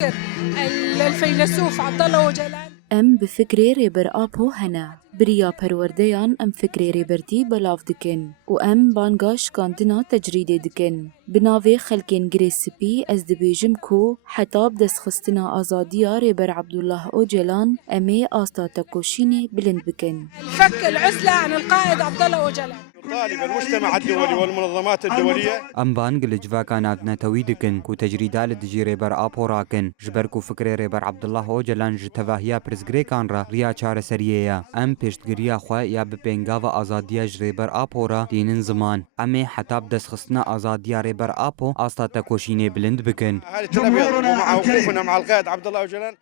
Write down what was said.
الفيلسوف عبد الله اوجلان ام بفكري ريبر آبو هنا بريا پروردیان ام فکری ریبرتی بلاف دکن و ام بانگاش کاندنا تجریده دکن بناوی خلکین گری سپی از دبیجم کو حتاب دست خستنا آزادیا ریبر عبدالله اوجلان امی آستا تکوشینی بلند بکن. فك العزلة عن القائد عبد الله اوجلان. طالب المجتمع الدولي والمنظمات الدولية ام بانگ لجواکا ناتنتوی دکن کو تجریده لدجی ریبر آپو راکن جبر کو فکر ریبر عبدالله اوجلان جتواهیا پرزگری کان را ریا چار سریه ام پشتگیریا خو یا بپنگاو آزادیا ریبر آپو را دینن زمان امی حتاب دست خستنا آزادیا ریبر آپو آستا تکوشینی بلند بکن. اهالي تل ابيض ومع وقوفنا مع القائد عبد الله اوجلان